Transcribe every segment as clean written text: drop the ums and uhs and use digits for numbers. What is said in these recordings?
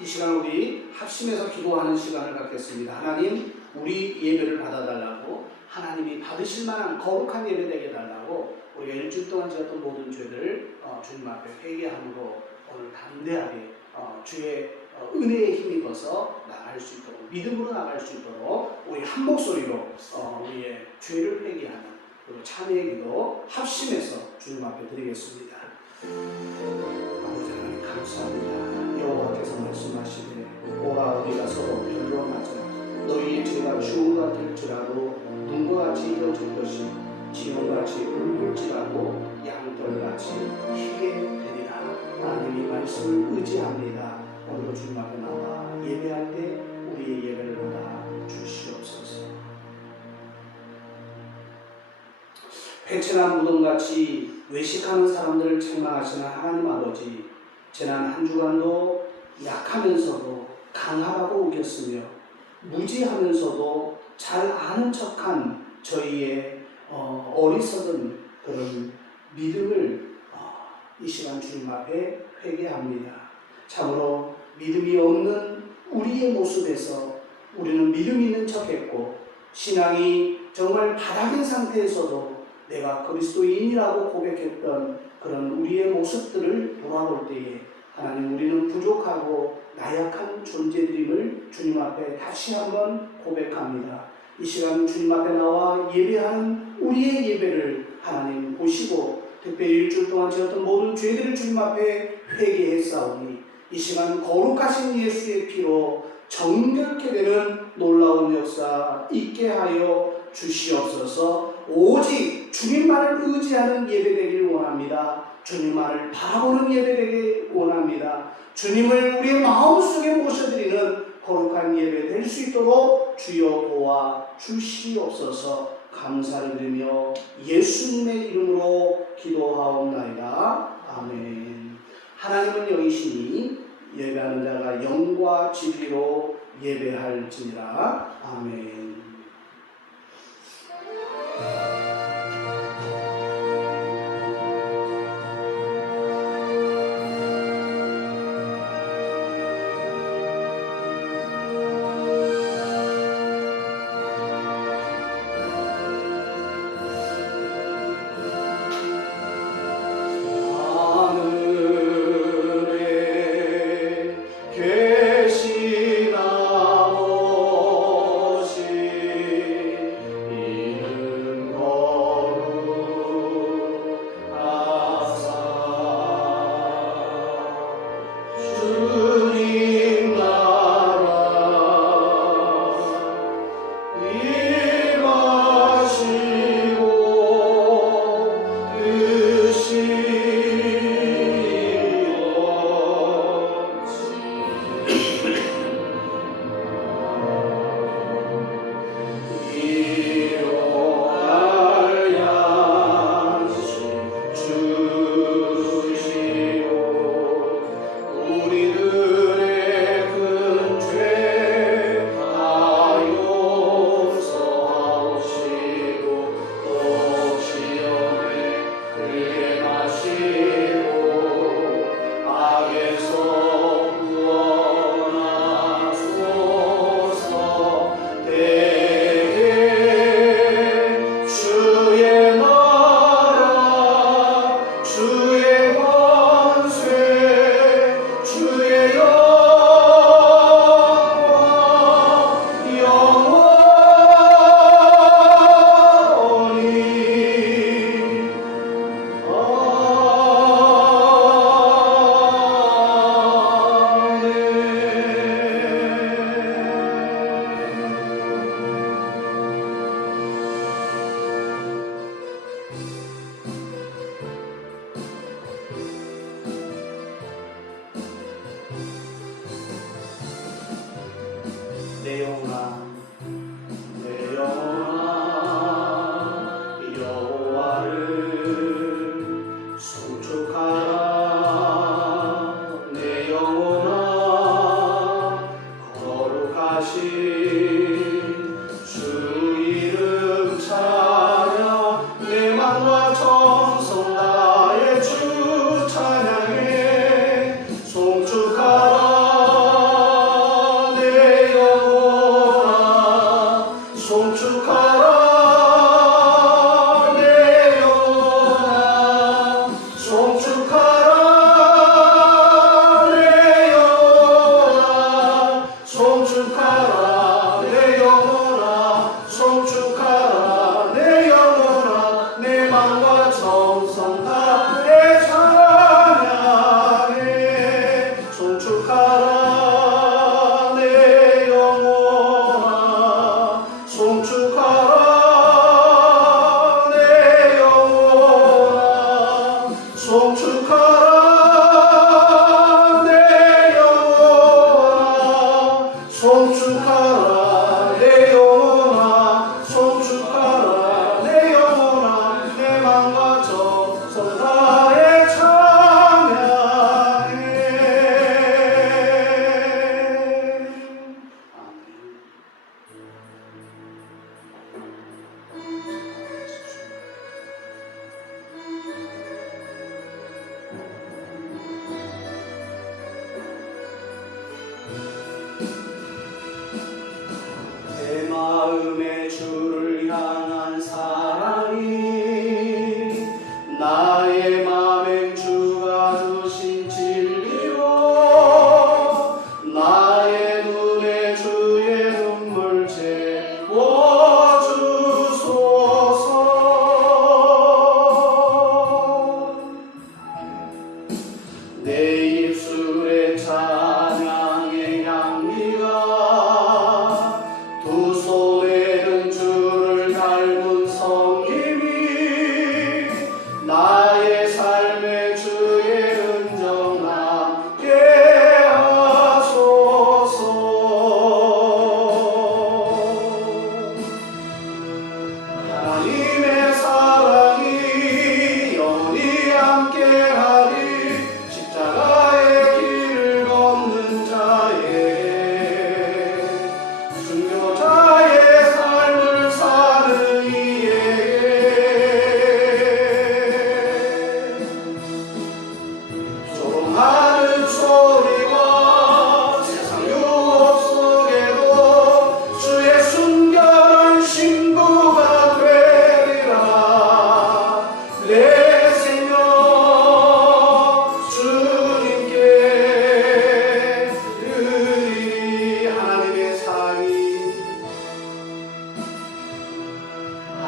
이 시간 우리 합심해서 기도하는 시간을 갖겠습니다. 하나님, 우리 예배를 받아달라고, 하나님이 받으실 만한 거룩한 예배 되게 해달라고, 우리가 일주일 동안 지었던 모든 죄들을 주님 앞에 회개함으로 오늘 담대하게 주의 은혜에 힘입어서 나갈 수 있도록, 믿음으로 나갈 수 있도록 우리 한 목소리로 우리의 죄를 회개하는 그리고 참회의 기도 합심해서 주님 앞에 드리겠습니다. 아버지 하나님 감사합니다. 여호와께서 말씀하시되 오라 어디 가서도 별로 맞아 너희의 죄가 주홍 같을지라도 눈과 같이 이어질 것이 지홍같이 붉을지라도 양털같이 희게 되리라. 하나님의 말씀을 의지합니다. 오늘도 주님 앞에 나와 예배할 때 우리의 예배를 받아 주시옵소서. 패친한 무덤같이 외식하는 사람들을 책망하시는 하나님 아버지, 지난 한 주간도 약하면서도 강하다고 우겼으며 무지하면서도 잘 아는 척한 저희의 어리석은 그런 믿음을 이 시간 주님 앞에 회개합니다. 참으로 믿음이 없는 우리의 모습에서 우리는 믿음 있는 척했고, 신앙이 정말 바닥인 상태에서도 내가 그리스도인이라고 고백했던 그런 우리의 모습들을 돌아볼 때에 하나님, 우리는 부족하고 나약한 존재들임을 주님 앞에 다시 한번 고백합니다. 이 시간 주님 앞에 나와 예배하는 우리의 예배를 하나님 보시고, 특별히 일주일 동안 지었던 모든 죄들을 주님 앞에 회개했사오니 이 시간 거룩하신 예수의 피로 정결케 되는 놀라운 역사 있게 하여 주시옵소서. 오직 주님만을 의지하는 예배 되길 원합니다. 주님만을 바라보는 예배 되길 원합니다. 주님을 우리의 마음속에 모셔드리는 거룩한 예배 될 수 있도록 주여 도와 주시옵소서. 감사를 드리며 예수님의 이름으로 기도하옵나이다. 아멘. 하나님은 영이시니 예배하는 자가 영과 진리로 예배할지니라. 아멘. 계시나 보시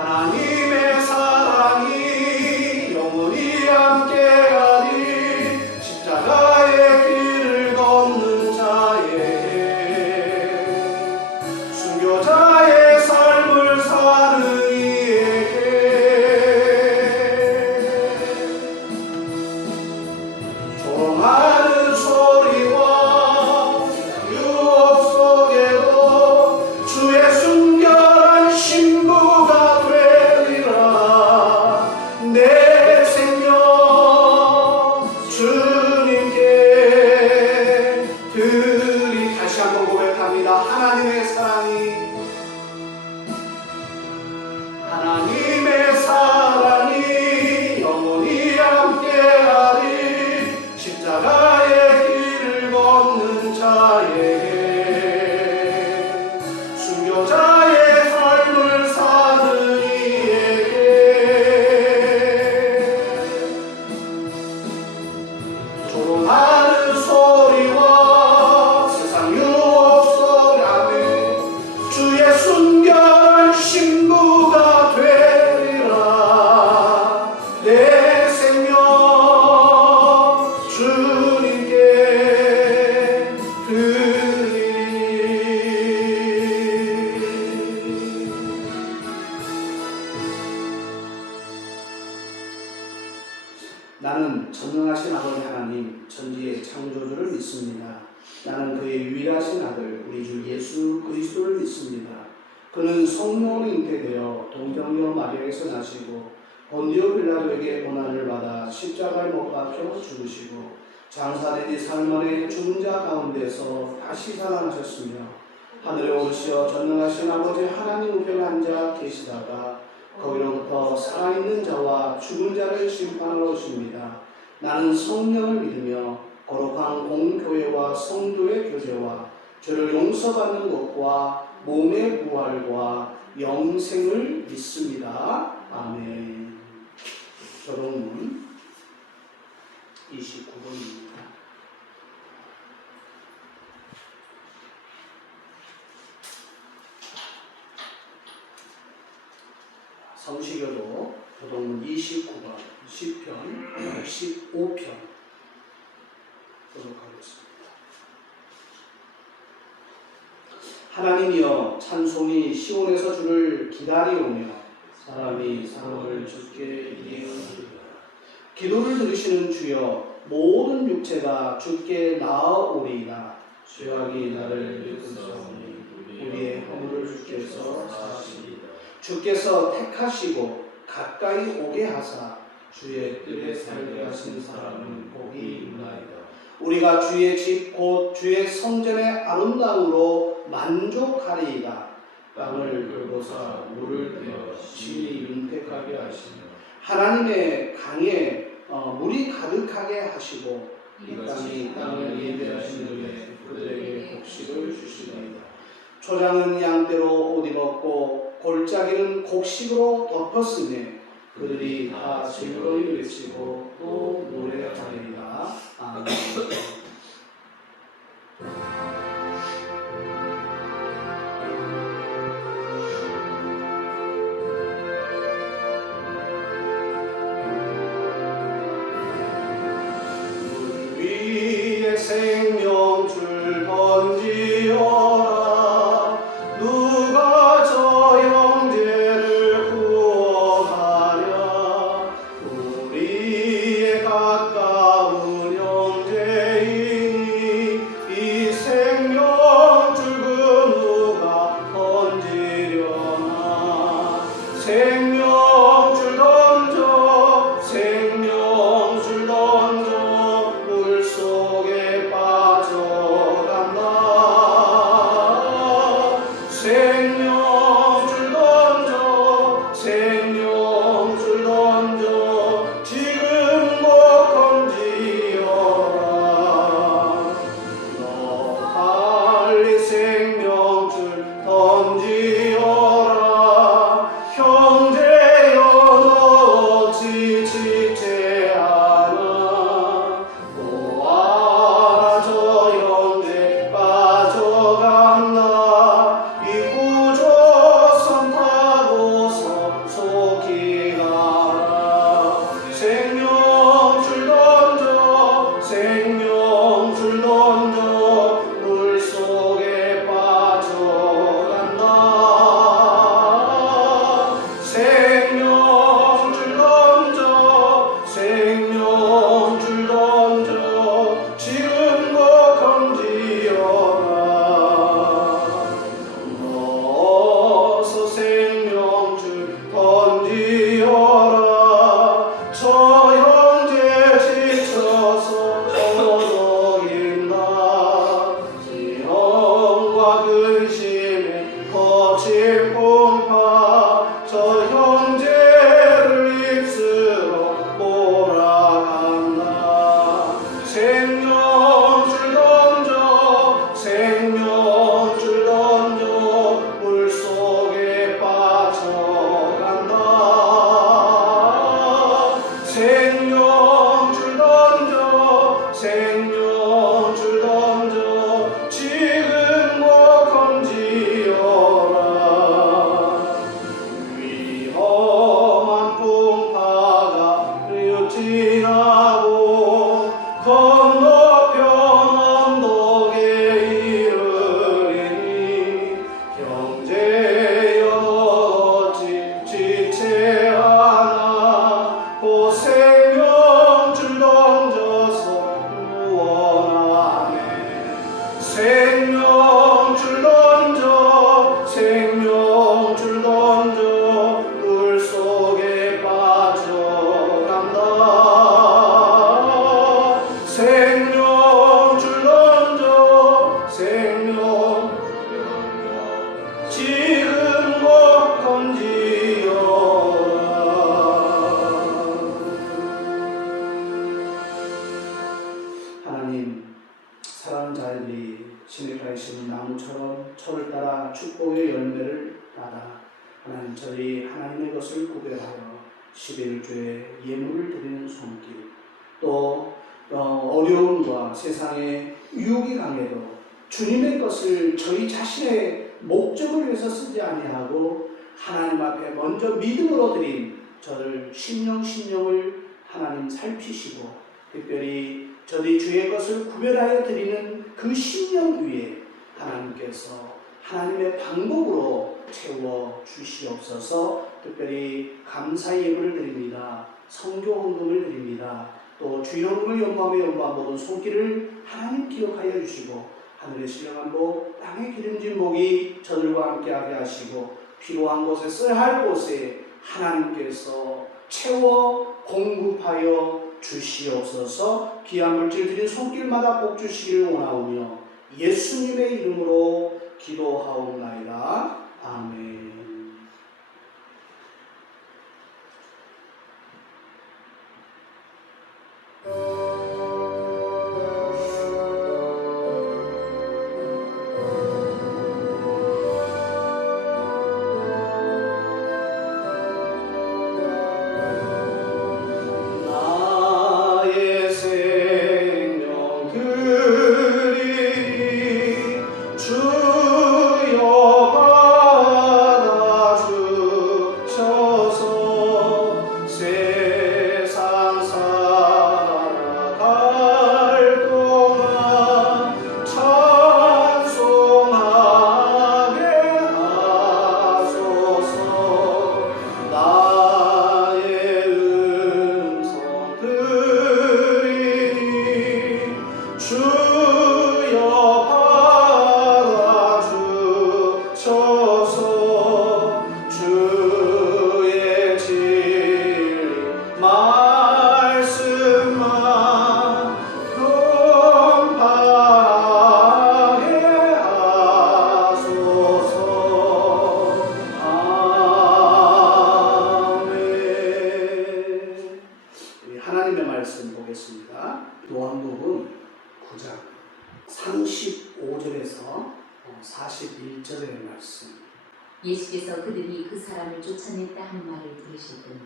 하나님의 사랑이 영원히 함께하리. 십자가의 길을 걷는 자에게, 순교자의 삶을 사는 이에게, 조롱하는 소리와 유혹 속에도 주의 순결한 신부가 되리라. 내 생명 주님께 드리. 다시 한번 고백합니다. 하나님의 사랑이, 하나님의 사랑이 영원히 함께하리. 십자가의 길을 걷는 자에게, 순교자의 삶을 사는 이에게, 조롱하는 소리와 세상 유혹 속 안에 주의 순결한 신부가 되리라. 내 생명 주님께 드리리. 나는 전능하신 아버지 하나님, 천지의 창조주를 믿습니다. 나는 그의 유일하신 아들 우리 주 예수 그리스도를 믿습니다. 그는 성령으로 잉태되어 동정녀 마리아에서 나시고 본디오 빌라도에게 고난을 받아 십자가에 못 박혀 죽으시고 장사되지 사흘 만에 죽은 자 가운데서 다시 살아나셨으며 하늘에 오르시어 전능하신 아버지 하나님 우편에 앉아 계시다가 거기로부터 살아있는 자와 죽은 자를 심판하러 오십니다. 나는 성령을 믿으며 거룩한 공교회와 성도의 교제와 죄를 용서받는 것과 몸의 부활과 영생을 믿습니다. 아멘. 결혼문 29번입니다. 성시교도 교동문 29번 10편 15편 보도록 하겠습니다. 하나님이여 찬송이 시온에서 주를 기다리오며 사람이 사람을 주께 이르리라. 기도를 들으시는 주여 모든 육체가 주께 나아오리이다. 죄악이 나를 이끌사오니 우리의 허물을 주께서 사하시리이다. 주께서 택하시고 가까이 오게 하사 주의 뜰에 살게 하신 사람은 복이 있나이다. 우리가 주의 집 곧 주의 성전의 아름다움으로 만족하리이다. 땅을 긁고사 물을 내어 심히 윤택하게 하시며 하나님의 강에 물이 가득하게 하시고 이 땅이 땅을 예배하시는 그들에게 곡식을 주시리이다. 초장은 양떼로 옷 입었고 골짜기는 곡식으로 덮었으니 그들이 다 즐거이 외치고 또 노래하리라. 아멘. 물 위에 생명줄 던지어라. 누가 저 형제를 구원하랴. 우리의 가까운 형제이니 이 생명줄 그 누가 던지려나. 생명줄 던져 생명줄 던져 물속에 빠져간다. 생명줄 던져 생명줄 던져 지금 못 건지어라. 너 빨리 생명줄 던지어라. 형제 철저히 하나님의 것을 구별하여 11조의 예물을 드리는 손길, 또 어려움과 세상의 유혹이 강해도 주님의 것을 저희 자신의 목적을 위해서 쓰지 아니하고 하나님 앞에 먼저 믿음으로 드린 저를 심령을 하나님 살피시고, 특별히 저희 주의 것을 구별하여 드리는 그 심령 위에 하나님께서 하나님의 방법으로 채워 주시옵소서. 특별히 감사 예물을 드립니다. 성교 헌금을 드립니다. 또 주연금을 연구하며 모든 손길을 하나님 기억하여 주시고, 하늘의 신령한 복, 땅의 기름진 복이 저들과 함께하게 하시고, 필요한 곳에 써야 할 곳에 하나님께서 채워 공급하여 주시옵소서. 귀한 물질 드린 손길마다 복 주시기를 원하오며 예수님의 이름으로 기도하옵나이다. 아멘. 요한복음 9장 35절에서 41절의 말씀. 예수께서 그들이 그 사람을 쫓아냈다 하는 말을 들으시더니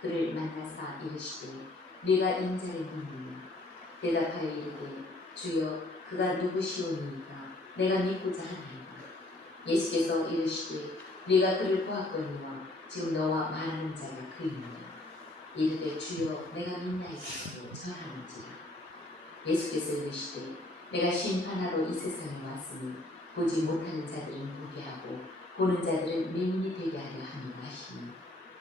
그를 만나사 이르시되 네가 인자를 믿느냐. 대답하여 이르되 주여 그가 누구시오니이까 내가 믿고자 하나이다. 예수께서 이르시되 네가 그를 보았거니와 지금 너와 말하는 자가 그이니라. 이르되 주여 내가 믿나이다 절하는지라. 예수께서 이르시되 내가 심판하러 이 세상에 왔으니 보지 못하는 자들은 보게 하고 보는 자들은 맹인이 되게 하려 함이라 하시니,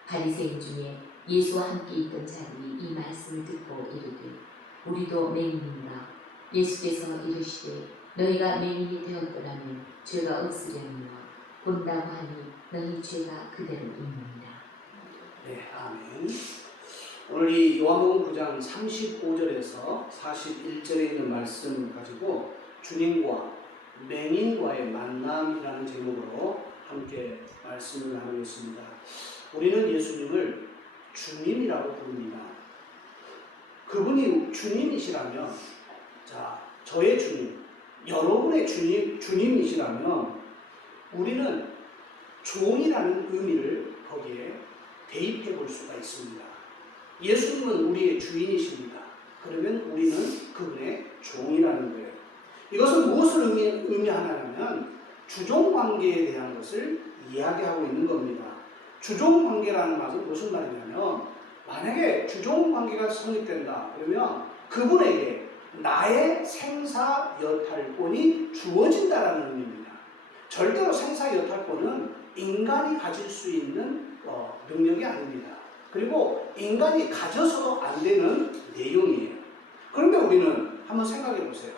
바리새인 중에 예수와 함께 있던 자들이 이 말씀을 듣고 이르되 우리도 맹인이라. 예수께서 이르시되 너희가 맹인이 되었더라면 죄가 없으려니와 본다고 하니 너희 죄가 그대로 있느니라. 네, 아멘. 오늘 이 요한복음 9장 35절에서 41절에 있는 말씀을 가지고 주님과 맹인과의 만남이라는 제목으로 함께 말씀을 나누겠습니다. 우리는 예수님을 주님이라고 부릅니다. 그분이 주님이시라면, 자, 저의 주님, 여러분의 주님이시라면 우리는 종이라는 의미를 거기에 대입해 볼 수가 있습니다. 예수님은 우리의 주인이십니다. 그러면 우리는 그분의 종이라는 거예요. 이것은 무엇을 의미하냐면 주종관계에 대한 것을 이야기하고 있는 겁니다. 주종관계라는 말은 무슨 말이냐면, 만약에 주종관계가 성립된다 그러면 그분에게 나의 생사여탈권이 주어진다라는 의미입니다. 절대로 생사여탈권은 인간이 가질 수 있는 능력이 아닙니다. 그리고 인간이 가져서도 안 되는 내용이에요. 그런데 우리는 한번 생각해 보세요.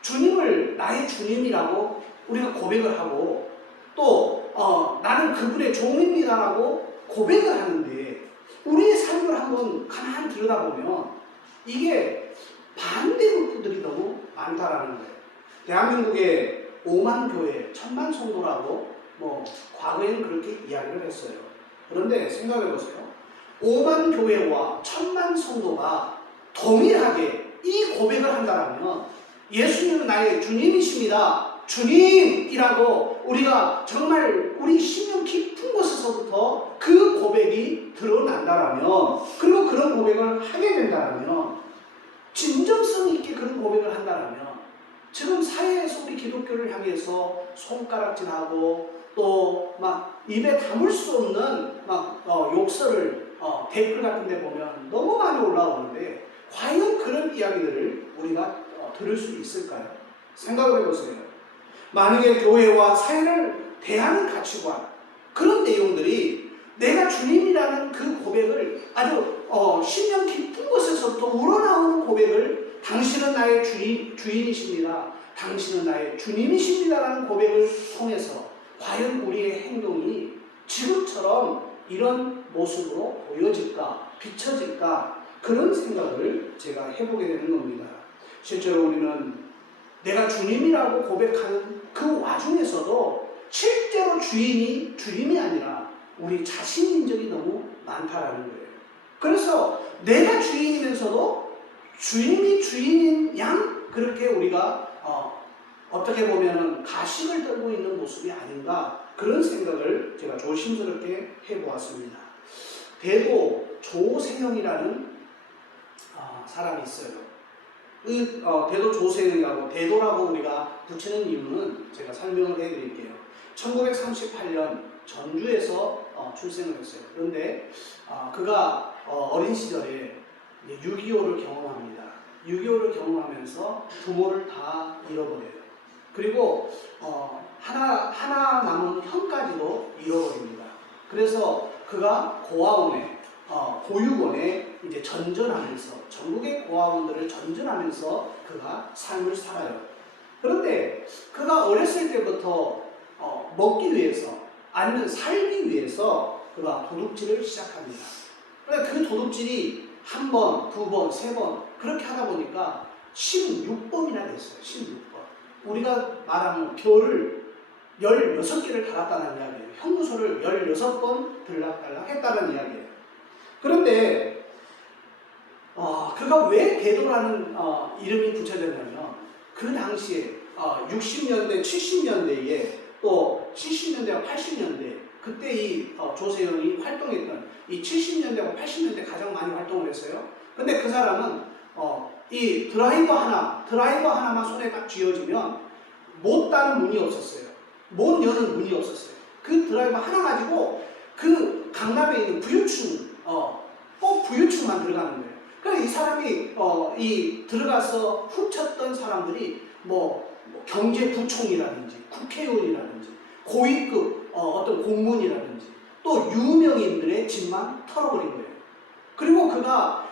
주님을 나의 주님이라고 우리가 고백을 하고 또 나는 그분의 종입니다라고 고백을 하는데 우리의 삶을 한번 가만히 들여다보면 이게 반대의 분들이 너무 많다라는 거예요. 대한민국의 5만 교회, 1000만 성도라고 과거에는 그렇게 이야기를 했어요. 그런데 생각해 보세요. 5만 교회와 1000만 성도가 동일하게 이 고백을 한다면 예수님은 나의 주님이십니다. 주님이라고 우리가 정말 우리 심령 깊은 곳에서부터 한다라면, 진정성 있게 그런 고백을 한다라면, 지금 사회에서 우리 기독교를 향해서 손가락질하고 또 막 입에 담을 수 없는 막 욕설을 댓글 같은 데 보면 너무 많이 올라오는데, 과연 그런 이야기들을 우리가 들을 수 있을까요? 생각을 해보세요. 만약에 교회와 사회를 대하는 가치관, 그런 내용들이 내가 주님이라는 그 고백을 아주 신령 깊은 곳에서부터 우러나오는 고백을, 당신은 나의 주인이십니다, 당신은 나의 주님이십니다라는 고백을 통해서 과연 우리의 행동이 지금처럼 이런 모습으로 보여질까, 비춰질까, 그런 생각을 제가 해보게 되는 겁니다. 실제로 우리는 내가 주님이라고 고백하는 그 와중에서도 실제로 주님이 아니라 우리 자신인 적이 너무 많다라는 거예요. 그래서 내가 주인이면서도 주님이 주인인 양, 그렇게 우리가 어떻게 보면은 가식을 떨고 있는 모습이 아닌가, 그런 생각을 제가 조심스럽게 해보았습니다. 대도 조세형이라는 사람이 있어요. 대도 조세형이라고, 대도라고 우리가 붙이는 이유는 제가 설명을 해드릴게요. 1938년 전주에서 출생을 했어요. 그런데 그가 어린 시절에 6.25를 경험합니다. 6.25를 경험하면서 부모를 다 잃어버려요. 그리고 하나 남은 형까지도 잃어버립니다. 그래서 그가 고아원에, 보육원에 이제 전전하면서, 전국의 고아원들을 전전하면서 그가 삶을 살아요. 그런데 그가 어렸을 때부터 먹기 위해서, 아니면 살기 위해서 그가 도둑질을 시작합니다. 그러니까 그 도둑질이 한 번, 두 번, 세 번 그렇게 하다 보니까 16번이나 됐어요. 16번. 우리가 말하는 별을 16개를 달았다는 이야기예요. 형무소를 16번 들락달락 했다는 이야기예요. 그런데 그가 왜 대도라는 이름이 붙여졌냐면, 그 당시에 60년대, 70년대에 또 70년대와 80년대, 그때 이 조세형이 활동했던 이 70년대와 80년대 가장 많이 활동을 했어요. 근데 그 사람은 이 드라이버 하나만 손에 딱 쥐어지면 못 따는 문이 없었어요. 못 여는 문이 없었어요. 그 드라이버 하나 가지고 그 강남에 있는 부유층, 꼭 부유층만 들어가는 거예요. 그래서 이 사람이 이 들어가서 훔쳤던 사람들이 뭐 경제부총이라든지 국회의원이라든지 고위급 어떤 공무원이라든지 또 유명인들의 집만 털어버린 거예요. 그리고 그가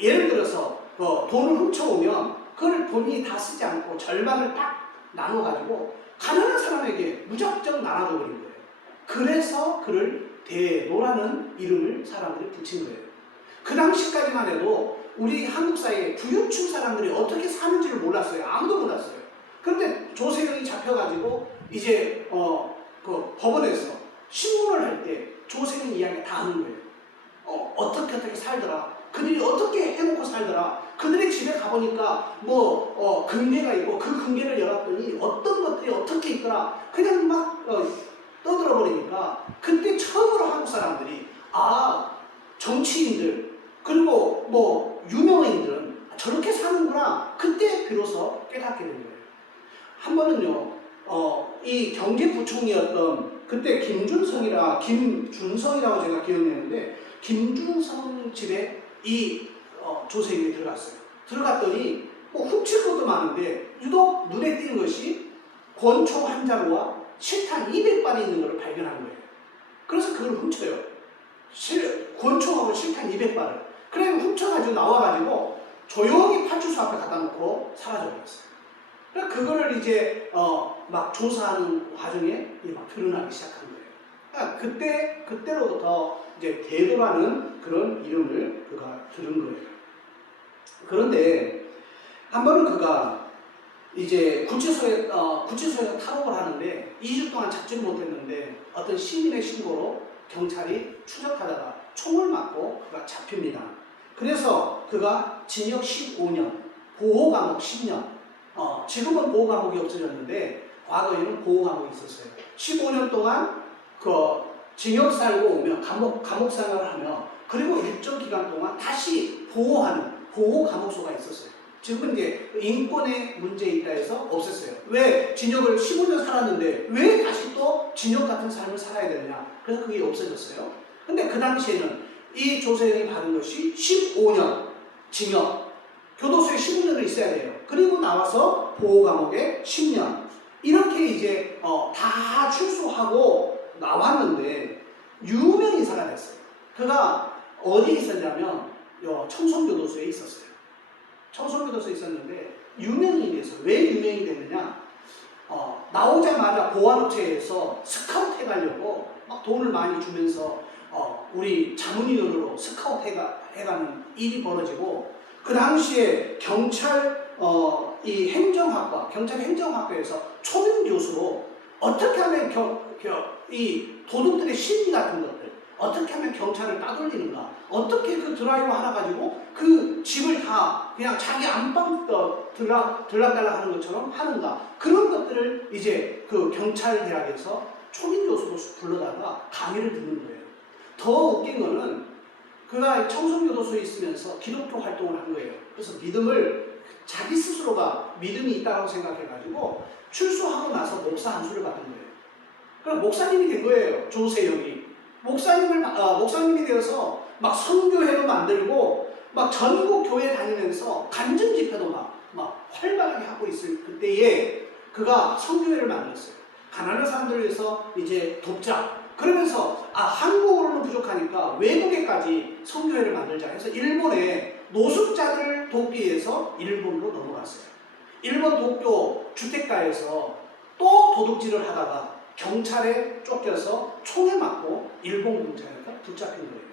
예를 들어서 돈을 훔쳐오면 그걸 본인이 다 쓰지 않고 절반을 딱 나눠가지고 가난한 사람에게 무작정 나눠줘버린 거예요. 그래서 그를 대도라는 이름을 사람들이 붙인 거예요. 그 당시까지만 해도 우리 한국 사회에 부유층 사람들이 어떻게 사는지를 몰랐어요. 아무도 몰랐어요. 그런데 조세형이 잡혀가지고 이제 그 법원에서 신문을 할 때 조세형 이야기가 다 하는 거예요. 어떻게 살더라, 그들이 어떻게 해놓고 살더라, 그들의 집에 가보니까 금괴가 있고 그 금괴를 열었더니 어떤 것들이 어떻게 있더라, 그냥 막 떠들어 버리니까 그때 처음으로 한국 사람들이 정치인들 그리고 유명인들은 저렇게 사는구나, 그때 비로소 깨닫게 된 거예요. 한 번은요, 이 경제부총리였던 그때 김준성이라고 제가 기억내는데, 김준성 집에 이 조세형이 들어갔어요. 들어갔더니 훔칠 것도 많은데 유독 눈에 띄는 것이 권총 한 자루와 실탄 200발이 있는 것을 발견한 거예요. 그래서 그걸 훔쳐요. 권총하고 실탄 200발을. 그래 훔쳐가지고 나와가지고 조용히 파출소 앞에 갖다 놓고 사라져버렸어요. 그래서 그거를 이제 막 조사하는 과정에 막 드러나기 시작한 거예요. 그러니까 그때로부터 이제 대도라는 그런 이름을 그가 들은 거예요. 그런데 한 번은 그가 이제 구치소에서 탈옥을 하는데 2주 동안 잡지를 못했는데 어떤 시민의 신고로 경찰이 추적하다가 총을 맞고 그가 잡힙니다. 그래서 그가 징역 15년, 보호감옥 10년. 지금은 보호감옥이 없어졌는데 과거에는 보호감옥이 있었어요. 15년 동안 징역 살고 오면 감옥 생활을 하며 그리고 일정 기간 동안 다시 보호하는 보호 감옥소가 있었어요. 지금은 이제 인권의 문제에 있다 해서 없앴어요. 왜 징역을 15년 살았는데 왜 다시 또 징역 같은 삶을 살아야 되느냐. 그래서 그게 없어졌어요. 근데 그 당시에는 이 조세형이 받은 것이 15년 징역, 교도소에 15년을 있어야 돼요. 그리고 나와서 보호감옥에 10년. 이렇게 이제 다 출소하고 나왔는데 유명인사가 됐어요. 그가 어디에 있었냐면 청송교도소에 있었어요. 청송교도소에 있었는데 유명인이 됐어요. 왜 유명인이 됐느냐? 나오자마자 보안업체에서 스카우트 해가려고 막 돈을 많이 주면서 우리 자문위원으로 스카우트 해가는 일이 벌어지고, 그 당시에 경찰 경찰 행정학과에서 초빙 교수로 어떻게 하면 이 도둑들의 심리 같은 것들, 어떻게 하면 경찰을 따돌리는가, 어떻게 그 드라이버 하나 가지고 그 집을 다 그냥 자기 안방 들락달락 하는 것처럼 하는가, 그런 것들을 이제 그 경찰 대학에서 초빙 교수로 불러다가 강의를 듣는 거예요. 더 웃긴 거는 그가 청송교도소에 있으면서 기독교 활동을 한 거예요. 그래서 믿음을 자기 스스로가 믿음이 있다고 생각해가지고 출소하고 나서 목사 안수를 받은 거예요. 그럼 목사님이 된 거예요. 조세형이. 목사님이 되어서 막 선교회도 만들고 막 전국 교회 다니면서 간증 집회도 막 활발하게 하고 있을 그때에 그가 선교회를 만들었어요. 가난한 사람들을 위해서 이제 돕자. 그러면서 한국어로는 부족하니까 외국에까지 선교회를 만들자 해서 일본에 노숙자들을 돕기 위해서 일본으로 넘어갔어요. 일본 도쿄 주택가에서 또 도둑질을 하다가 경찰에 쫓겨서 총에 맞고 일본 경찰한테 붙잡힌 거예요.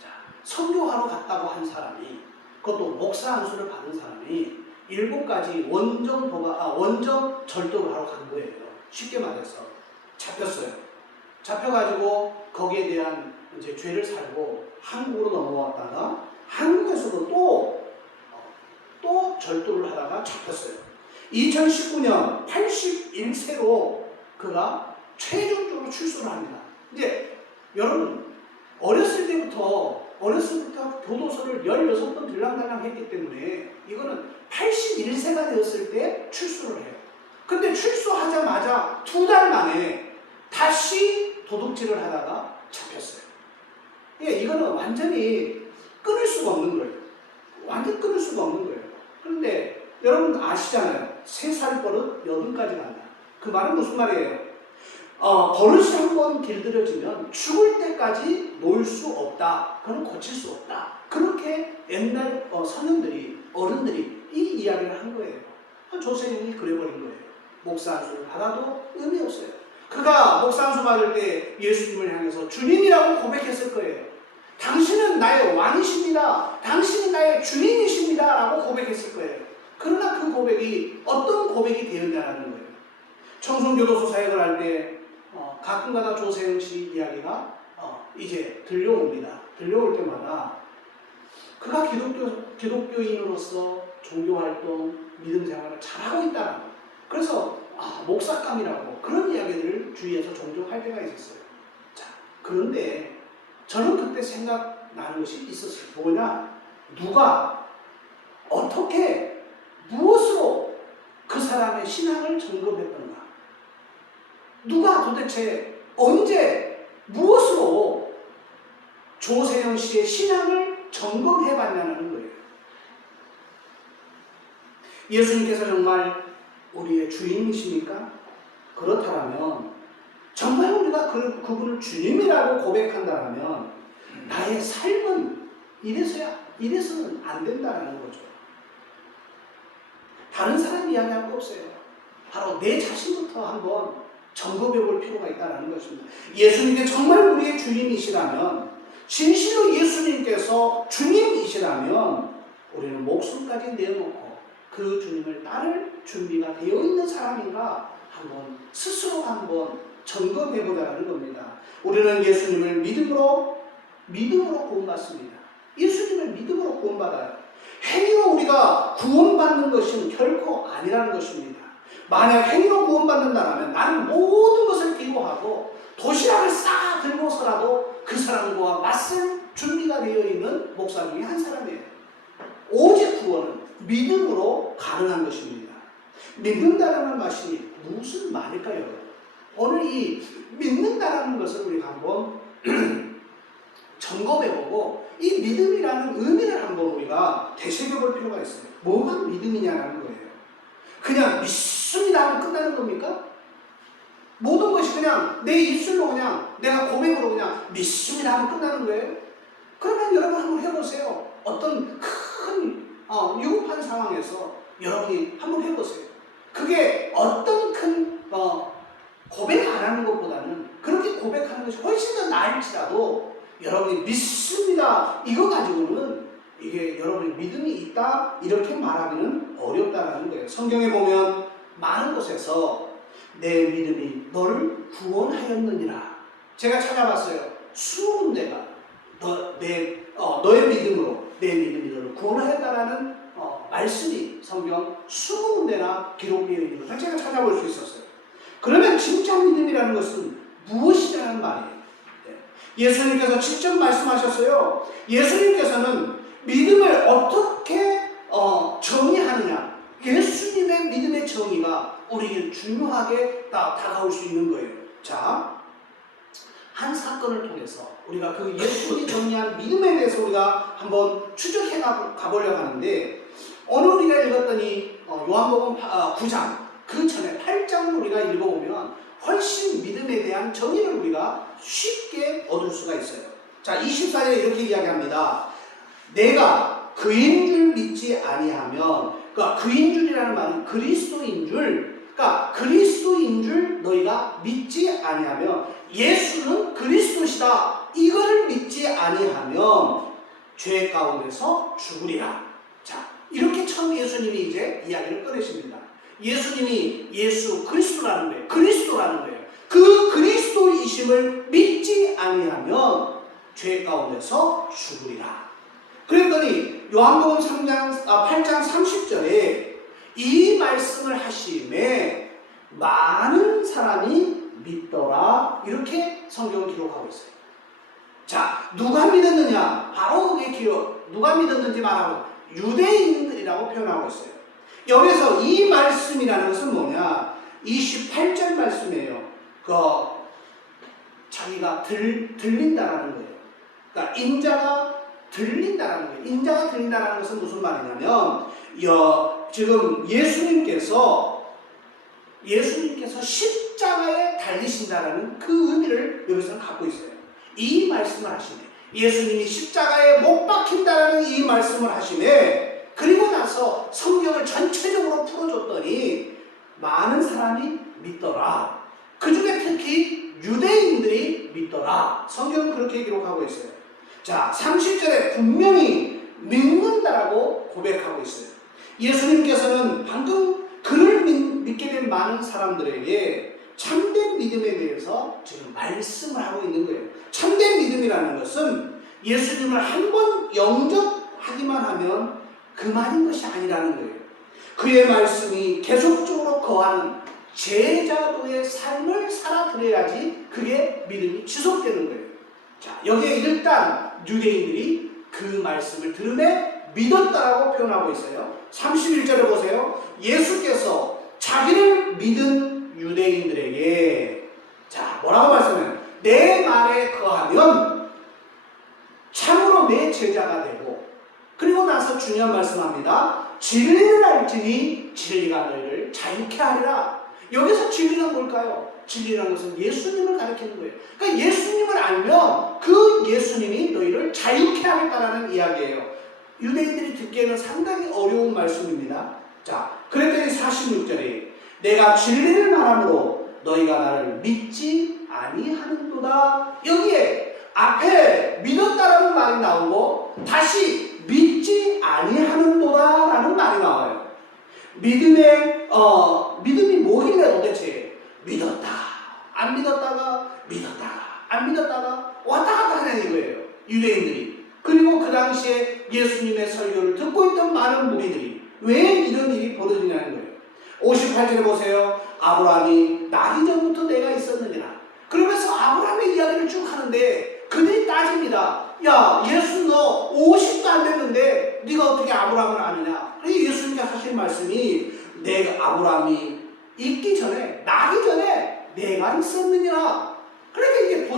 자, 선교하러 갔다고 한 사람이, 그것도 목사 안수를 받은 사람이 일본까지 원정 절도를 하러 간 거예요. 쉽게 말해서 잡혔어요. 잡혀가지고 거기에 대한 이제 죄를 살고 한국으로 넘어왔다가 한국에서도 또 절도를 하다가 잡혔어요. 2019년 81세로 그가 최종적으로 출소를 합니다. 이제 여러분 어렸을 때부터 교도소를 16번 들락날락 했기 때문에 이거는 81세가 되었을 때 출소를 해요. 근데 출소하자마자 2달 만에 다시 도둑질을 하다가 잡혔어요. 이거는 완전히 끊을 수가 없는 거예요. 완전 끊을 수가 없는 거예요. 그런데 여러분 아시잖아요. 3살 버릇 8까지 간다. 그 말은 무슨 말이에요? 버릇이 한번 길들여지면 죽을 때까지 놓을 수 없다. 그건 고칠 수 없다. 그렇게 옛날 어른들이 이 이야기를 한 거예요. 조세형이 그래버린 거예요. 목사 안수를 받아도 의미 없어요. 그가 목사 안수 받을 때 예수님을 향해서 주님이라고 고백했을 거예요. 당신은 나의 왕이십니다. 당신이 나의 주님이십니다. 라고 고백했을 거예요. 그러나 그 고백이 어떤 고백이 되었냐는 거예요. 청송교도소 사역을 할 때 가끔가다 조세형 씨 이야기가 이제 들려옵니다. 들려올 때마다 그가 기독교인으로서 종교활동, 믿음 생활을 잘하고 있다는 거예요. 그래서 목사감이라고 그런 이야기들을 주위에서 종종 할 때가 있었어요. 자, 그런데 저는 그때 생각나는 것이 있었어요. 뭐냐? 누가 어떻게 무엇으로 그 사람의 신앙을 점검했던가? 누가 도대체 언제 무엇으로 조세형 씨의 신앙을 점검해봤냐는 거예요. 예수님께서 정말 우리의 주인이십니까? 그렇다면 정말 우리가 그분을 주님이라고 고백한다면 나의 삶은 이래서는 안 된다는 거죠. 다른 사람 이야기할 거 없어요. 바로 내 자신부터 한번 점검해 볼 필요가 있다는 것입니다. 예수님께 정말 우리의 주님이시라면, 진실로 예수님께서 주님이시라면 우리는 목숨까지 내어놓고 그 주님을 따를 준비가 되어 있는 사람인가 스스로 한번 점검해 보자는 겁니다. 우리는 예수님을 믿음으로 구원받습니다. 예수님을 믿음으로 구원받아요. 행위로 우리가 구원받는 것은 결코 아니라는 것입니다. 만약 행위로 구원받는다면 나는 모든 것을 기고하고 도시락을 싹 들고서라도 그 사람과 맞설 준비가 되어 있는 목사 중에 한 사람이에요. 오직 구원은 믿음으로 가능한 것입니다. 믿는다라는 것이 무슨 말일까요? 오늘 이 믿는다라는 것을 우리가 한번 점검해보고 이 믿음이라는 의미를 한번 우리가 되새겨볼 필요가 있어요. 뭐가 믿음이냐라는 거예요. 그냥 믿습니다 하면 끝나는 겁니까? 모든 것이 그냥 내 입술로 그냥 내가 고백으로 그냥 믿습니다 하면 끝나는 거예요? 그러면 여러분 한번 해보세요. 어떤 큰 위급한 상황에서 여러분이 한번 해보세요. 그게 어떤 큰 고백 안 하는 것보다는 그렇게 고백하는 것이 훨씬 더 나을지라도 여러분이 믿습니다 이거 가지고는 이게 여러분이 믿음이 있다 이렇게 말하기는 어렵다는 거예요. 성경에 보면 많은 곳에서 내 믿음이 너를 구원하였느니라. 제가 찾아봤어요. 20군데가 너의 믿음으로 내 믿음이 너를 구원하였다라는 말씀이 성경 20군데나 기록되어 있는 것을 제가 찾아볼 수 있었어요. 그러면 진짜 믿음이라는 것은 무엇이냐는 말이에요. 예수님께서 직접 말씀하셨어요. 예수님께서는 믿음을 어떻게 정의하느냐. 예수님의 믿음의 정의가 우리에게 중요하게 다가올 수 있는 거예요. 자, 한 사건을 통해서 우리가 그 예수님이 정의한 믿음에 대해서 우리가 한번 추적해 가보려고 하는데, 오늘 우리가 읽었더니 요한복음 9장 그 전에 8장을 우리가 읽어보면 훨씬 믿음에 대한 정의를 우리가 쉽게 얻을 수가 있어요. 자, 24절에 이렇게 이야기합니다. 내가 그인 줄 믿지 아니하면, 그러니까 그인 줄이라는 말은 그리스도인 줄, 그러니까 그리스도인 줄 너희가 믿지 아니하면, 예수는 그리스도시다 이거를 믿지 아니하면 죄 가운데서 죽으리라. 자, 이렇게 처음 예수님이 이제 이야기를 꺼내십니다. 예수님이 예수 그리스도라는 거예요. 그리스도라는 거예요. 그 그리스도이심을 믿지 아니하면 죄 가운데서 죽으리라. 그랬더니 요한복음 8장 30절에 이 말씀을 하심에 많은 사람이 믿더라. 이렇게 성경을 기록하고 있어요. 자, 누가 믿었느냐? 바로 그게 누가 믿었는지 말하고 유대인들이라고 표현하고 있어요. 여기서 이 말씀이라는 것은 뭐냐? 28절 말씀이에요. 자기가 들린다라는 거예요. 그러니까 인자가 들린다라는 거예요. 인자가 들린다라는 것은 무슨 말이냐면, 지금 예수님께서 십자가에 달리신다라는 그 의미를 여기서는 갖고 있어요. 이 말씀을 하시네. 예수님이 십자가에 못 박힌다라는 이 말씀을 하시네. 그리고 나서 성경을 전체적으로 풀어줬더니 많은 사람이 믿더라. 그 중에 특히 유대인들이 믿더라. 성경은 그렇게 기록하고 있어요. 자, 30절에 분명히 믿는다라고 고백하고 있어요. 예수님께서는 방금 그를 믿게 된 많은 사람들에게 참된 믿음에 대해서 지금 말씀을 하고 있는 거예요. 참된 믿음이라는 것은 예수님을 한 번 영접하기만 하면 그만인 것이 아니라는 거예요. 그의 말씀이 계속적으로 거하는 제자도의 삶을 살아드려야지 그게 믿음이 지속되는 거예요. 자, 여기에 일단 유대인들이 그 말씀을 들음에 믿었다라고 표현하고 있어요. 31절에 보세요. 예수께서 자기를 믿은 유대인들에게 뭐라고 말씀해요? 내 말에 거하면 참으로 내 제자가 되고, 그리고 나서 중요한 말씀합니다. 진리를 알지니 진리가 너희를 자유케 하리라. 여기서 진리가 뭘까요? 진리라는 것은 예수님을 가리키는 거예요. 그러니까 예수님을 알면 그 예수님이 너희를 자유케 하겠다라는 이야기예요. 유대인들이 듣기에는 상당히 어려운 말씀입니다. 자, 그랬더니 46절에 내가 진리를 말함으로 너희가 나를 믿지 아니하는도다. 여기에 앞에 믿었다라는 말이 나오고 다시 믿지 아니하는도다 라는 말이 나와요. 믿음이 뭐길래 도대체 믿었다, 안 믿었다가 믿었다가 안 믿었다가 왔다 갔다 하는 거예요, 유대인들이. 그리고 그 당시에 예수님의 설교를 듣고 있던 많은 무리들이 왜 이런 일이 벌어지냐는 거예요. 58절에 보세요. 아브라함이 나기 전부터 내가 있었느니라. 그러면서 아브라함의 이야기를 쭉 하는데 그들이 따집니다. 야, 예수 너 50도 안 됐는데 네가 어떻게 아브라함을 아느냐. 그래서 예수님께서 하신 말씀이 내가 아브라함이 있기 전에 나기 전에 내가 있었느니라. 그러니까 이게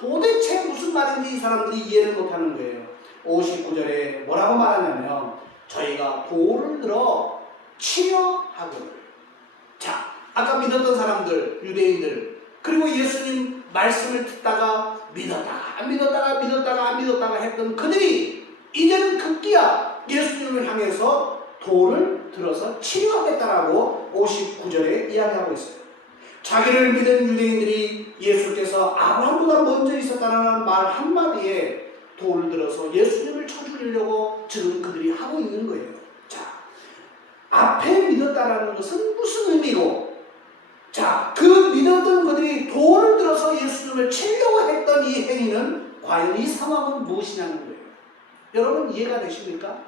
도대체 무슨 말인지 이 사람들이 이해를 못하는 거예요. 59절에 뭐라고 말하냐면 저희가 돌을 들어 치려 하거늘. 자, 아까 믿었던 사람들, 유대인들, 그리고 예수님 말씀을 듣다가 믿었다가 안 믿었다가 했던 그들이 이제는 급기야 예수님을 향해서 돌을 들어서 치려하겠다라고 59절에 이야기하고 있어요. 자기를 믿은 유대인들이 예수께서 아브라함보다 먼저 있었다는 말 한마디에 돌을 들어서 예수님을 쳐 죽이려고 지금 그들이 하고 있는 거예요. 자, 앞에 믿었다라는 것은 무슨 의미고, 자, 그 믿었던 그들이 돌을 들어서 예수님을 치려고 했던 이 행위는 과연 이 상황은 무엇이냐는 거예요. 여러분 이해가 되십니까?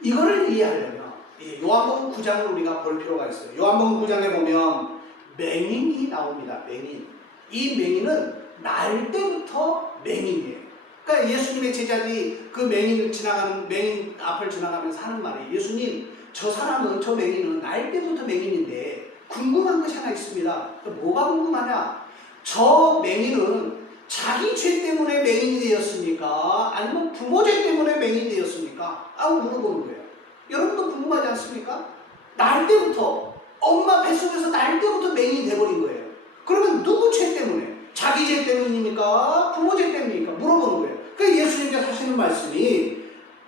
이거를 이해하려면 요한복음 9장을 우리가 볼 필요가 있어요. 요한복음 9장에 보면 맹인이 나옵니다. 맹인. 이 맹인은 날 때부터 맹인이에요. 그러니까 예수님의 제자들이 그 맹인 앞을 지나가면서 하는 말이, 예수님, 저 사람은, 저 맹인은 날 때부터 맹인인데 궁금한 것이 하나 있습니다. 뭐가 궁금하냐? 저 맹인은 자기 죄 때문에 맹인이 되었습니까? 아니면 부모 죄 때문에 맹인이 되었습니까? 하고 물어보는 거예요. 여러분도 궁금하지 않습니까? 날 때부터, 엄마 뱃속에서 날 때부터 맹인이 돼버린 거예요. 그러면 누구 죄 때문에? 자기 죄 때문입니까? 부모 죄 때문입니까? 물어보는 거예요. 그러니까 예수님께서 하시는 말씀이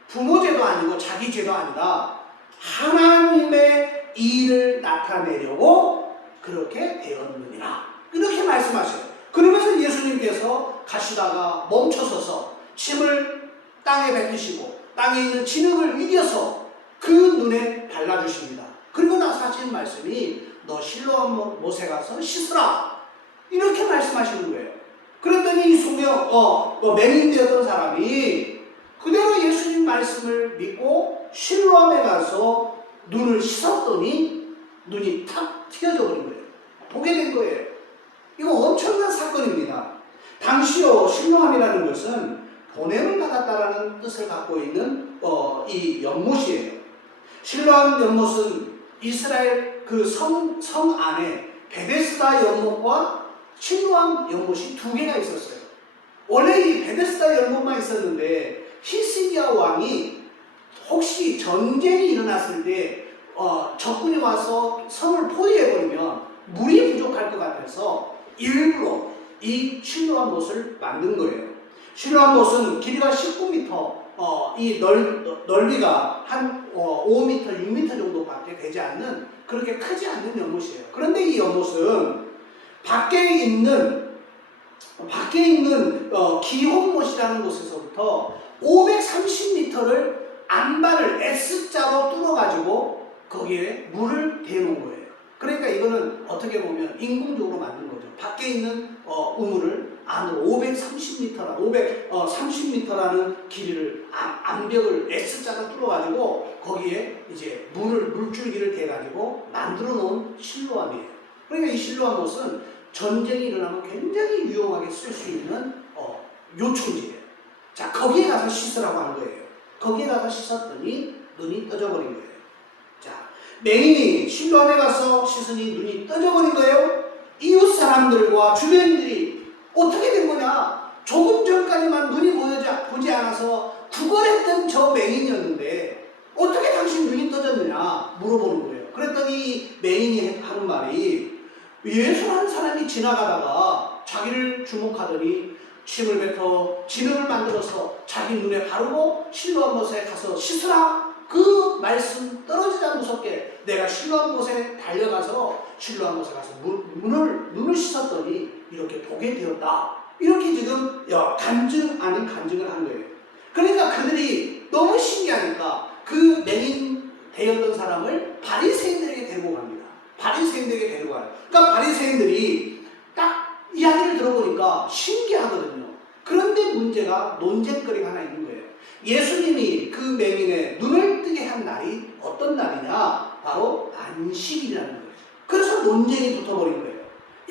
부모 죄도 아니고 자기 죄도 아니다. 하나님의 일을 나타내려고 그렇게 되었느니라. 이렇게 말씀하셔요. 그러면서 예수님께서 가시다가 멈춰서서 침을 땅에 뱉으시고 땅에 있는 진흙을 이겨서 그 눈에 발라주십니다. 그리고 나서 하시는 말씀이 너 실로암 못에 가서 씻으라. 이렇게 말씀하시는 거예요. 그랬더니 이 맹인 되었던 사람이 그대로 예수님 말씀을 믿고 실로암에 가서 눈을 씻었더니 눈이 탁 튀어져 버린 거예요. 보게 된 거예요. 이거 엄청난 사건입니다. 당시요 실로암이라는 것은 보냄을 받았다라는 뜻을 갖고 있는 이 연못이에요. 실로암 연못은 이스라엘 그 성 안에 베데스다 연못과 실로암 연못이 두 개가 있었어요. 원래 이 베데스다 연못만 있었는데 히스기야 왕이 혹시 전쟁이 일어났을 때 적군이 와서 성을 포위해버리면 물이 부족할 것 같아서 일부러 이 실로암 못을 만든 거예요. 실로암 못은 길이가 19m, 이 넓이가 한 5m, 6m 정도밖에 되지 않는, 그렇게 크지 않는 연못이에요. 그런데 이 연못은 밖에 있는 기홍못이라는 곳에서부터 530m를 안반을 S자로 뚫어가지고 거기에 물을 대놓은 거예요. 그러니까 이거는 어떻게 보면 인공적으로 만든 거죠. 밖에 있는 우물을 안으로 530m라는 길이를 암벽을 S자로 뚫어가지고 거기에 이제 물줄기를 대가지고 만들어 놓은 실로암이에요. 그러니까 이 실로암 못은 전쟁이 일어나면 굉장히 유용하게 쓸 수 있는 요충지예요. 자, 거기에 가서 씻으라고 한 거예요. 거기에 가서 씻었더니 눈이 떠져버린 거예요. 자, 맹인이 실로암에 가서 씻으니 눈이 떠져버린 거예요. 이웃 사람들과 주변인들이 어떻게 된 거냐? 조금 전까지만 눈이 보지 않아서 구걸했던 저 맹인이었는데 어떻게 당신 눈이 떠졌느냐 물어보는 거예요. 그랬더니 맹인이 하는 말이, 예수라는 사람이 지나가다가 자기를 주목하더니 침을 뱉어 진흙을 만들어서 자기 눈에 바르고 실로암 못에 가서 씻으라. 그 말씀 떨어지자 무섭게 내가 실로암 못에 달려가서 실로암 못에 가서 눈을 씻었더니 이렇게 보게 되었다. 이렇게 지금 간증 아닌 간증을 한 거예요. 그러니까 그들이 너무 신기하니까 그 맹인 되었던 사람을 바리새인들에게 데리고 갑니다. 바리새인들에게 데리고 가요. 그러니까 바리새인들이 딱 이야기를 들어보니까 신기하거든요. 그런데 문제가 논쟁거리가 하나 있는 거예요. 예수님이 그 맹인의 눈을 뜨게 한 날이 어떤 날이냐? 바로 안식일이라는 거예요. 그래서 논쟁이 붙어버린 거예요.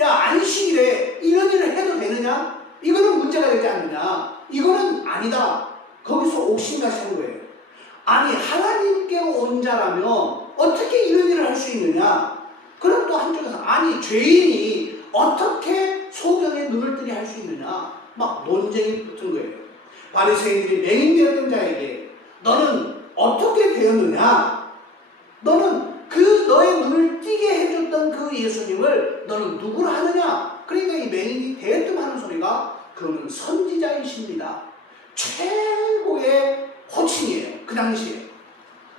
야, 안식일에 이런 일을 해도 되느냐? 이거는 문제가 되지 않느냐? 이거는 아니다. 거기서 옥신각신한 거예요. 아니, 하나님께로 온 자라면 어떻게 이런 일을 할 수 있느냐? 그럼 또 한쪽에서 아니, 죄인이 어떻게 소경의 눈을 뜨게 할 수 있느냐? 막 논쟁이 붙은 거예요. 바리새인들이 맹인되었던 자에게 너는 어떻게 되었느냐? 너는 그 너의 눈을 띄게 해줬던 그 예수님을 너는 누구라 하느냐? 그러니까 이 맹인이 대뜸 하는 소리가 그는 선지자이십니다. 최고의 호칭이에요. 그 당시에.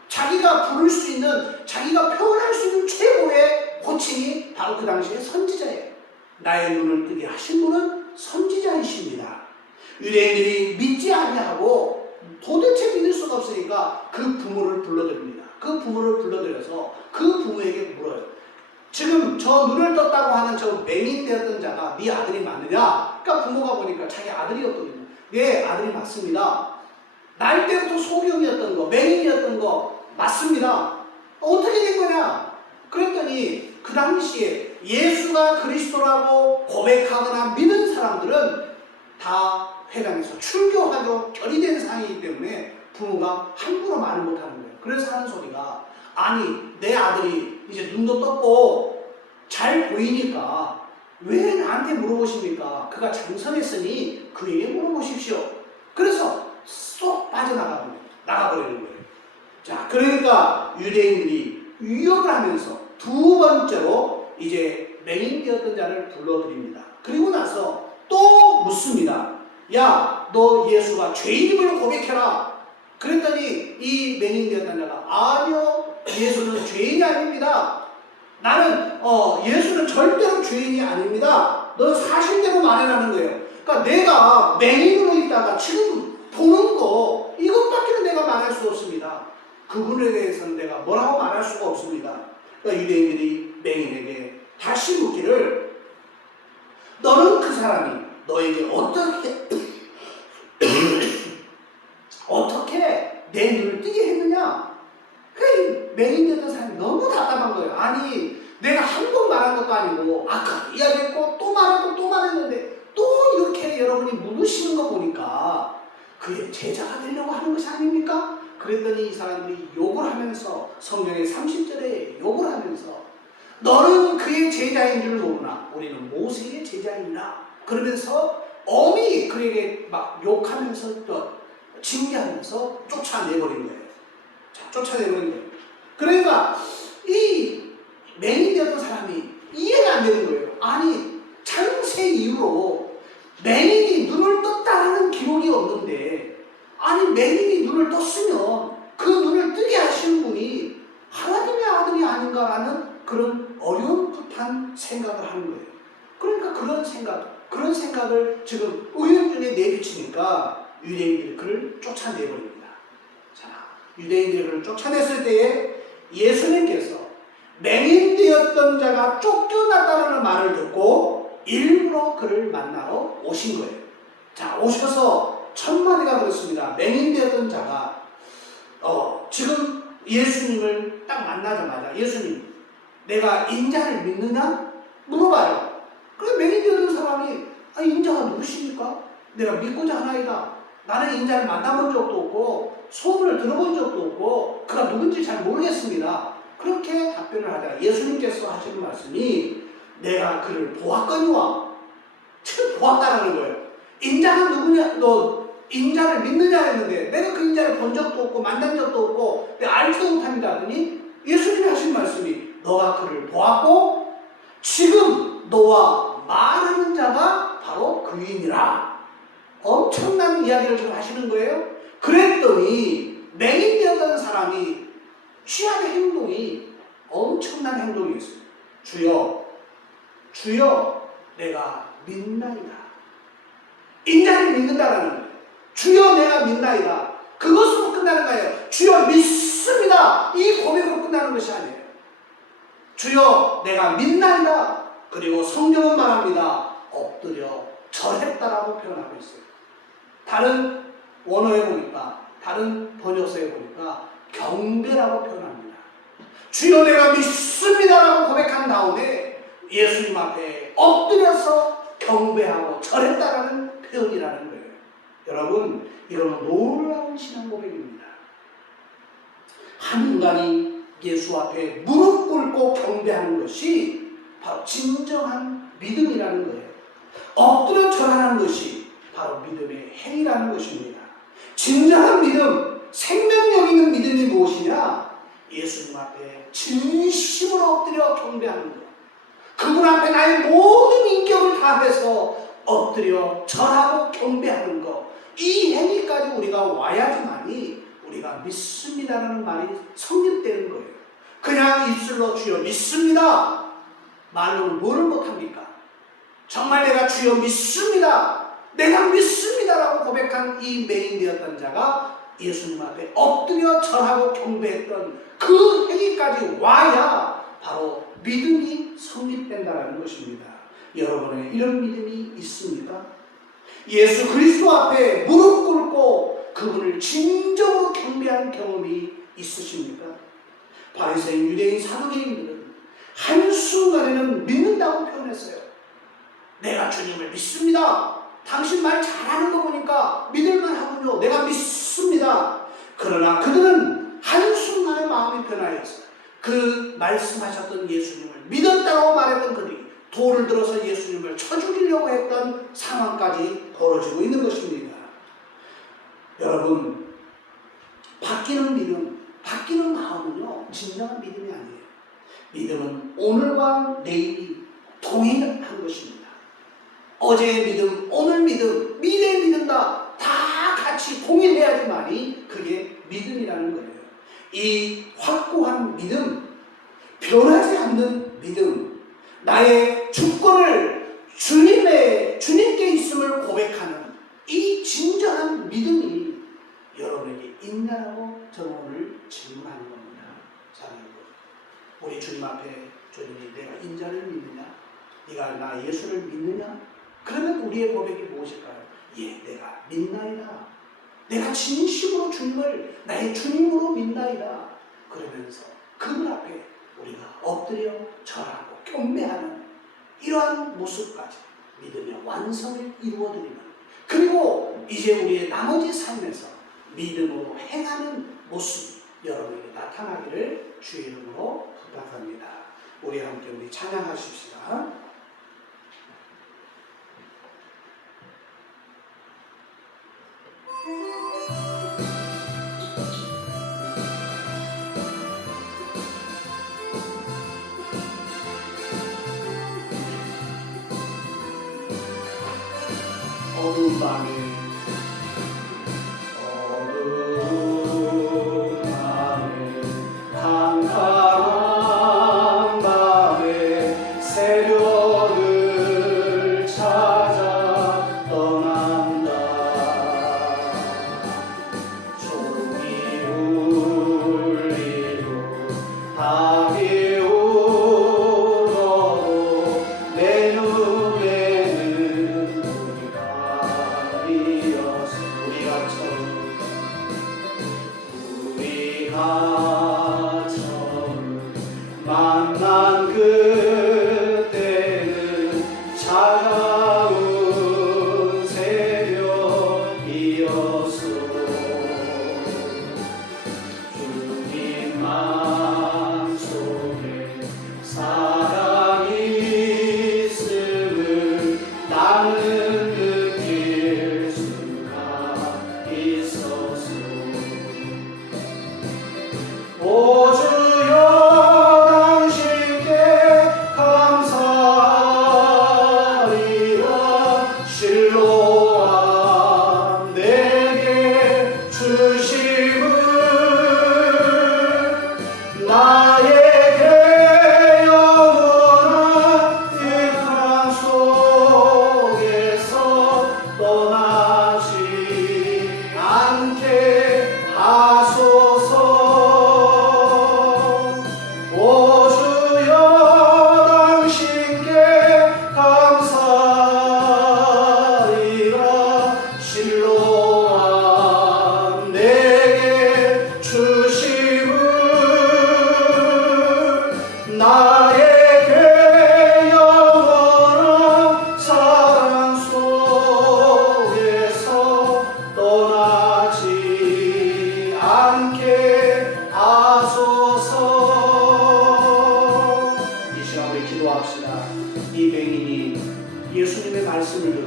자기가 부를 수 있는, 자기가 표현할 수 있는 최고의 호칭이 바로 그 당시에 선지자예요. 나의 눈을 뜨게 하신 분은 선지자이십니다. 유대인들이 믿지 아니하고 도대체 믿을 수가 없으니까 그 부모를 불러드립니다. 그 부모를 불러들여서 그 부모에게 물어요. 지금 저 눈을 떴다고 하는 저 맹인 되었던 자가 네 아들이 맞느냐? 그러니까 부모가 보니까 자기 아들이었거든요. 네, 아들이 맞습니다. 날 때부터 소경이었던 거, 맹인이었던 거 맞습니다. 어떻게 된 거냐? 그랬더니 그 당시에 예수가 그리스도라고 고백하거나 믿은 사람들은 다 회당에서 출교하고 결의된 상황이기 때문에 부모가 함부로 말을 못하는 거예요. 그래서 하는 소리가 아니, 내 아들이 이제 눈도 떴고 잘 보이니까 왜 나한테 물어보십니까? 그가 장성했으니 그에게 물어보십시오. 그래서 쏙 나가버리는 거예요. 자, 그러니까 유대인들이 위협을 하면서 두 번째로 이제 맹인되었던 자를 불러드립니다. 그리고 나서 또 묻습니다. 야, 너 예수가 죄인임을 고백해라. 그랬더니 이 맹인되었던 자가 아니요, 예수는 죄인이 아닙니다. 나는 예수는 절대로 죄인이 아닙니다. 너는 사실대로 말해라는 거예요. 그러니까 내가 맹인으로 있다가 지금 보는 거 이것밖에는 내가 말할 수 없습니다. 그분에 대해서는 내가 뭐라고 말할 수가 없습니다. 그러니까 유대인들이 맹인에게 다시 묻기를 너는 그 사람이 너에게 어떻게 내 눈을 뜨게 했느냐? 그 맹인되었던 사람이 너무 답답한 거예요. 아니, 내가 한 번 말한 것도 아니고 아까 이야기했고 또 말했고 또 말했는데 또 이렇게 여러분이 묻으시는 거 보니까 그의 제자가 되려고 하는 것이 아닙니까? 그랬더니 이 사람들이 욕을 하면서 성경의 30절에 욕을 하면서 너는 그의 제자인 줄 모르나 우리는 모세의 제자이나 그러면서 엄히 그에게 막 욕하면서 또 징계하면서 쫓아내버린 거예요. 자, 쫓아내버린 거예요. 그러니까 이 맹인되었던 사람이 이해가 안 되는 거예요. 아니, 창세 이후로 맹인이 눈을 떴다는 기록이 없는데 아니, 맹인이 눈을 떴으면 그 눈을 뜨게 하시는 분이 하나님의 아들이 아닌가라는 그런 어려운 듯한 생각을 하는 거예요. 그러니까 그런 생각을 지금 의논중에 내비치니까 유대인들이 그를 쫓아내버립니다. 자, 유대인들이 그를 쫓아냈을 때에 예수님께서 맹인되었던 자가 쫓겨났다는 말을 듣고 일부러 그를 만나러 오신 거예요. 자, 오셔서 첫 마디가 그렇습니다. 맹인되었던 자가 지금 예수님을 딱 만나자마자 예수님, 내가 인자를 믿느냐? 물어봐요. 그래 맹인되었던 사람이 인자가 누구십니까? 내가 믿고자 하나이다. 나는 인자를 만나본 적도 없고 소문을 들어본 적도 없고 그가 누군지 잘 모르겠습니다. 그렇게 답변을 하자 예수님께서 하시는 말씀이 내가 그를 보았거니와 지금 보았다라는 거예요. 인자가 누구냐? 너 인자를 믿느냐 했는데 내가 그 인자를 본 적도 없고 만난 적도 없고 내가 알지도 못합니다 하더니 예수님이 하신 말씀이 너가 그를 보았고 지금 너와 말하는 자가 바로 그인이라. 엄청난 이야기를 지금 하시는 거예요. 그랬더니 맹인되었던 사람이 취한 행동이 엄청난 행동이었어요. 주여 내가 믿나이다. 인자를 믿는다라는 거예요. 주여 내가 믿나이다. 그것으로 끝나는 거예요. 주여 믿습니다. 이 고백으로 끝나는 것이 아니에요. 주여 내가 믿나이다. 그리고 성경은 말합니다. 엎드려 절했다라고 표현하고 있어요. 다른 원어에 보니까 다른 번역서에 보니까 경배라고 표현합니다. 주여 내가 믿습니다라고 고백한 다음에 예수님 앞에 엎드려서 경배하고 절했다라는 표현이라는 거예요. 여러분, 이건 놀라운 신앙 고백입니다. 한 인간이 예수 앞에 무릎 꿇고 경배하는 것이 바로 진정한 믿음이라는 거예요. 엎드려 절하는 것이 바로 믿음의 행위라는 것입니다. 진정한 믿음, 생명력 있는 믿음이 무엇이냐? 예수님 앞에 진심으로 엎드려 경배하는 것. 그분 앞에 나의 모든 인격을 다해서 엎드려 절하고 경배하는 것. 이 행위까지 우리가 와야지만이 우리가 믿습니다라는 말이 성립되는 거예요. 그냥 입술로 주여 믿습니다. 말로는 뭐를 못합니까? 정말 내가 주여 믿습니다. 내가 믿습니다라고 고백한 이 맹인되었던 자가 예수님 앞에 엎드려 절하고 경배했던 그 행위까지 와야 바로 믿음이 성립된다는 것입니다. 여러분의 이런 믿음이 있습니까? 예수 그리스도 앞에 무릎 꿇고 그분을 진정으로 경배한 경험이 있으십니까? 바리새인, 유대인, 사두개인들은 한순간에는 믿는다고 표현했어요. 내가 주님을 믿습니다. 당신 말 잘하는 거 보니까 믿을만 하군요. 내가 믿습니다. 그러나 그들은 한순간에 마음이 변하였어요. 그 말씀하셨던 예수님을 믿었다고 말했던 그들이 돌을 들어서 예수님을 쳐 죽이려고 했던 상황까지 벌어지고 있는 것입니다. 여러분, 바뀌는 믿음, 바뀌는 마음은요, 진정한 믿음이 아니에요. 믿음은 오늘과 내일이 동일한 것입니다. 어제의 믿음, 오늘 믿음, 미래의 믿음다 다 같이 동일해야지만이 그게 믿음이라는 거예요. 이 확고한 믿음, 변하지 않는 믿음, 나의 주권을 주님께 있음을 고백하는 이 진정한 믿음이 여러분에게 있냐라고 저는 오늘 질문하는 겁니다. 사랑하는 것. 우리 주님 앞에 주님이 내가 인자를 믿느냐? 네가 나 예수를 믿느냐? 그러면 우리의 고백이 무엇일까요? 예, 내가 믿나이다. 내가 진심으로 주님을 나의 주님으로 믿나이다. 그러면서 그분 앞에 우리가 엎드려 절하고 경배하는 이러한 모습까지 믿음의 완성을 이루어드리는, 그리고 이제 우리의 나머지 삶에서 믿음으로 행하는 모습이 여러분에게 나타나기를 주의 이름으로 부탁합니다. 우리 함께 우리 찬양하십시다. 어두운 밤에 캄캄한 밤에 새벽을 찾아 떠난다. 종이 울리고 닭이 울어도 내 눈에는 우리가 처음 만난 그때는 차가운 새벽이었어. 주님 마음속에 사랑이 있음을 나는 느낄 수가 있었어. 오 주여 당신께 감사하리라. 실로암 내게 주심을 나에게 영원한 뜻함 속에서 떠나지 않게 하소서. 오 주여 당신께 감사하리라.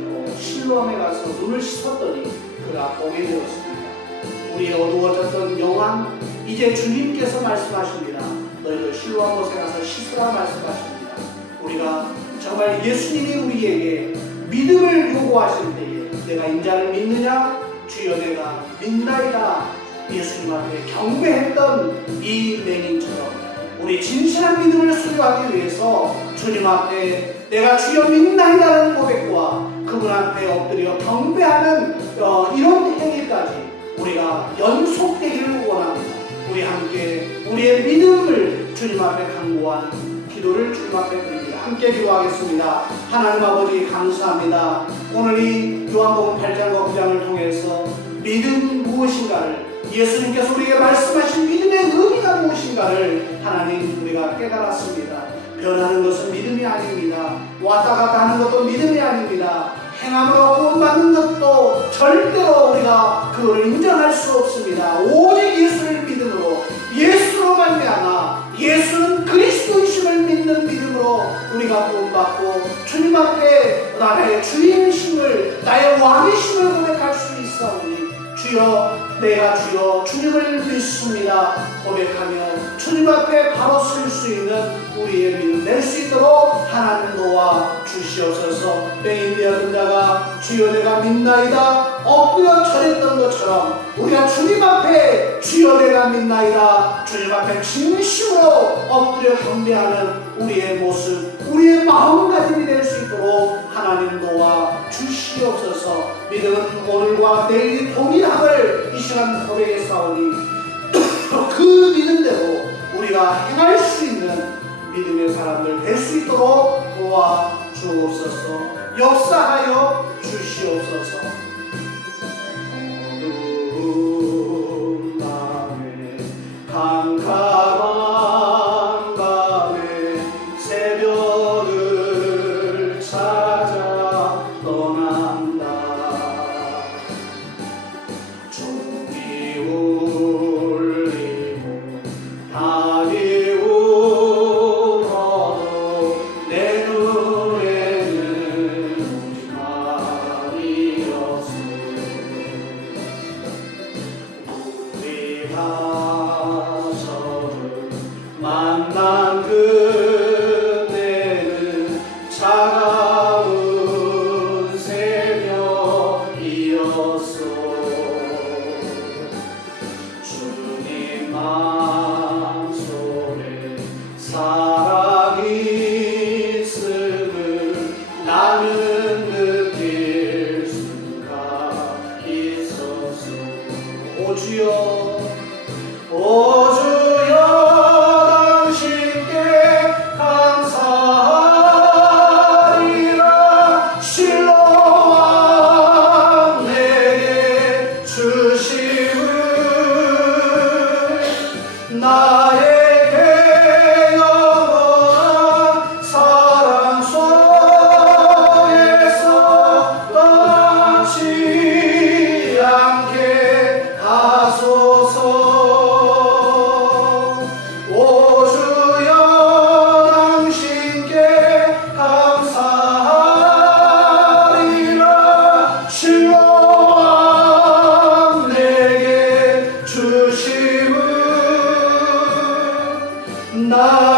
들고 실로암에 가서 눈을 씻었더니 그가 보게 되었습니다. 우리의 어두워졌던 영안 이제 주님께서 말씀하십니다. 너희들 실로암 못에 가서 씻으라 말씀하십니다. 우리가 정말 예수님이 우리에게 믿음을 요구하실 때에 내가 인자를 믿느냐? 주여 내가 믿나이다. 예수님 앞에 경배했던 이 맹인처럼 우리 진실한 믿음을 소유하기 위해서 주님 앞에 내가 주여 믿나이다라는 고백과 그분 앞에 엎드려 경배하는 이런 행위까지 우리가 연속되기를 원합니다. 우리 함께 우리의 믿음을 주님 앞에 강구하는 기도를 주님 앞에 드립니다. 함께 기도하겠습니다. 하나님 아버지 감사합니다. 오늘 이 요한복음 8장과 9장을 통해서 믿음 무엇인가를 예수님께서 우리에게 말씀하신 믿음의 의미가 무엇인가를 하나님 우리가 깨달았습니다. 변하는 것은 믿음이 아닙니다. 왔다 갔다 하는 것도 믿음이 아닙니다. 행함으로 구원받는 것도 절대로 우리가 그걸 인정할 수 없습니다. 오직 예수를 믿음으로 예수로 말미암아 예수는 그리스도이심을 믿는 믿음으로 우리가 구원받고 주님 앞에 나의 주인이심을 나의 왕이심을 고백할 수 있사오니 주여 내가 주여 주님을 믿습니다 고백하며 주님 앞에 바로 설 수 있는 우리의 믿음 낼 수 있도록 하나님 도와 주시옵소서. 맹인 되었던 자가 주여 내가 믿나이다 엎드려 절했던 것처럼 우리가 주님 앞에 주여 내가 믿나이다 주님 앞에 진심으로 엎드려 경배하는 우리의 모습 우리의 마음가짐이 될 수 있도록 하나님 도와 주시옵소서. 믿음은 오늘과 내일이 동일함을 이 시간 고백했사오니 그 믿음대로 우리가 행할 수 있는 믿음의 사람들 될 수 있도록 도와주옵소서. 역사하여 주시옵소서. 어두운 밤에 캄캄한 밤에 새벽을 찾아 떠난다. 종이 울리고 달이 울어도 내 눈에는 오직 말이었어. 우리가 서로 만난 그때는 차가운 새벽이었어. 주님 마음속에 사랑이 있음을 나는 느낄 수가 있었어. 오 주여 오 주여 당신께 감사하리라. 실로암 내게 주심을 나에게 영원한 사랑 속에서 떠나지 않게 하소서. 오 주여 당신께 감사하리라. 실로암 내게 주심을 나